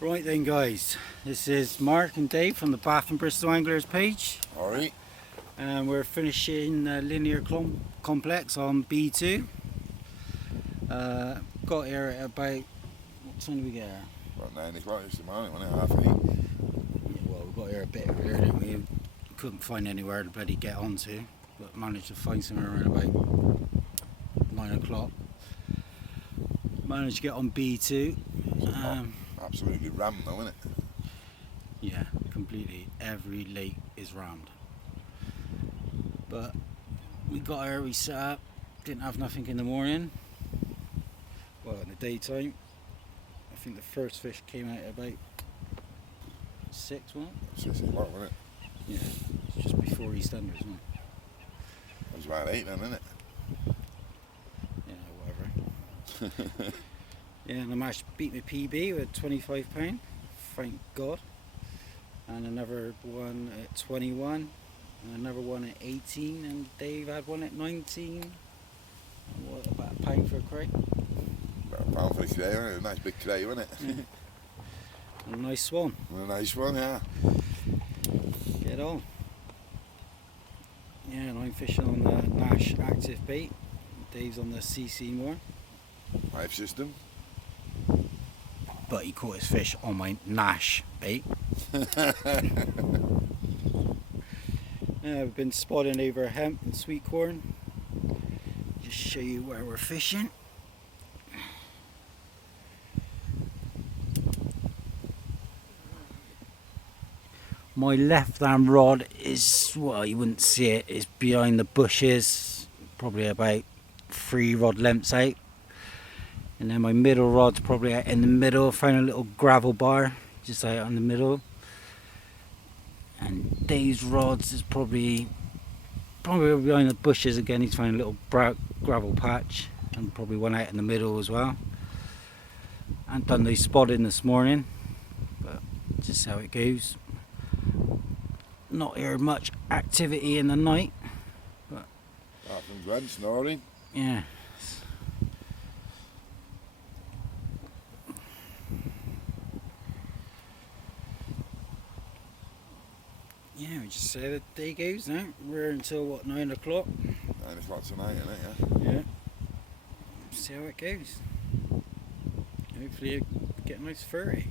Right then guys, this is Mark and Dave from the Bath and Bristol Anglers page. Alright. And we're finishing linear complex on B2. Got here at about, what time did we get here? About 9 o'clock this morning, wasn't it? 8:30. Yeah, well, we got here a bit earlier, didn't we? Couldn't find anywhere to bloody get onto, but managed to find somewhere around about 9 o'clock. Managed to get on B2. Absolutely rammed though, isn't it? Yeah, completely. Every lake is rammed. But we got here, we set up, didn't have nothing in the morning. Well, in the daytime. I think the first fish came out at about 6, wasn't it? 6 o'clock, wasn't it? Yeah, it's just before EastEnders, wasn't it? It was about 8 then, isn't it? Yeah, whatever. Yeah, and I managed to beat my PB with £25, thank God. And another one at 21, and another one at 18, and Dave had one at 19. And what, about a pound for a crate? About a pound for a cray, wasn't it? A nice big cray, wasn't it? And a nice swan. And a nice one, yeah. Get on. Yeah, and I'm fishing on the Nash active bait. Dave's on the CC more. Live system. But he caught his fish on my Nash bait. We've been spotting over hemp and sweet corn. Just show you where we're fishing. My left hand rod is, well, you wouldn't see it, it's behind the bushes, probably about 3 rod lengths out. And then my middle rod's probably out in the middle. Found a little gravel bar just out in the middle. And Dave's rods is probably behind the bushes again. He's found a little gravel patch, and probably one out in the middle as well. I haven't done no spotting this morning, but just how it goes. Not heard much activity in the night, but Apart from Glenn snoring. yeah. Yeah, we just say the day goes now. We're until what, 9 o'clock? 9 o'clock tonight, isn't it? Yeah. See how it goes. Hopefully you get a nice 30.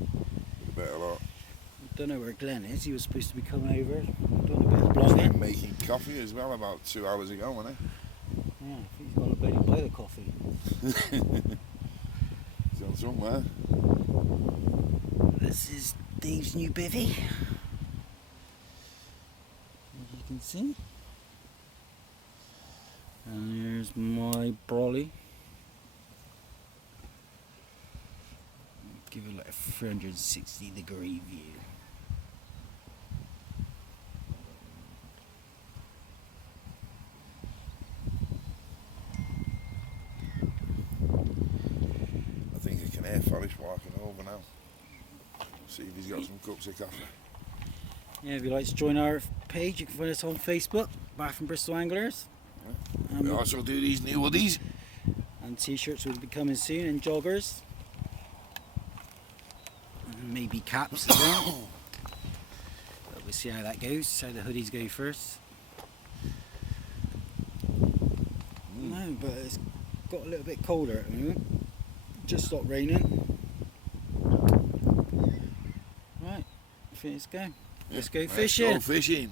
A bit of luck. I don't know where Glenn is. He was supposed to be coming over, doing a bit of blogging. Making coffee as well about 2 hours ago, wasn't Yeah, I think he's got to bloody buy the coffee. he? He's on somewhere. This is Dave's new bivvy. As you can see. And here's my brolly. Give it like a 360-degree view. I think I can hear Forrest walking over now. See if he's got some cups of coffee. Yeah, if you'd like to join our page, you can find us on Facebook, Bath and Bristol Anglers. We also do these new hoodies. And t-shirts will be coming soon, and joggers. And maybe caps as well. But we'll see how that goes, how the hoodies go first. No, but it's got a little bit colder at the moment. Just stopped raining. Right, I think it's go. Let's go fishing. Let's go fishing.